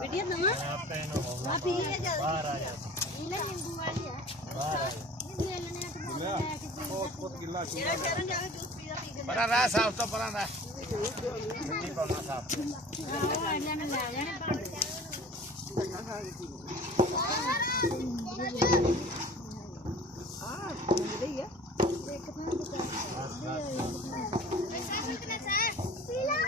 video नवा आप ही है बाहर आ जा नीला नींबू वाली है बाहर ये लेने तो बहुत गिल्ला मेरा शरण जाके जूस पी परा रहा साफ तो परा रहा नहीं करना साफ हां जाने ले जाने हां रही है देखते हैं पैसा कितना सर पीला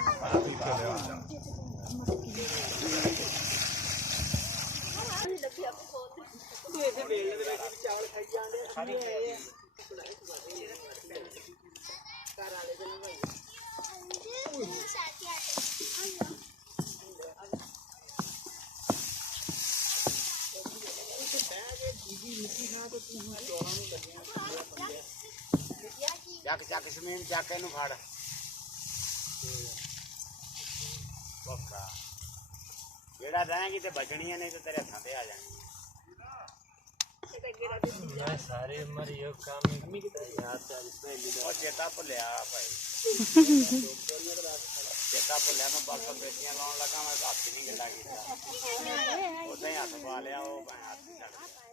चावल खाई जाने जाके जमीन जाके नु फाड़ बक्का जेड़ा रहेंगी ते बचनियां नहीं तो तेरे हत्थां ते आ जाएंगी मैं सारी उम्र यो काम ही किया यार चल पहली और चेता भुलिया भाई चेता भुलिया मैं बस बेटियां लाउन लगा मैं हाथ नहीं गंदा कीता उदां ही हाथ पा लिया वो हाथ नहीं छड्ड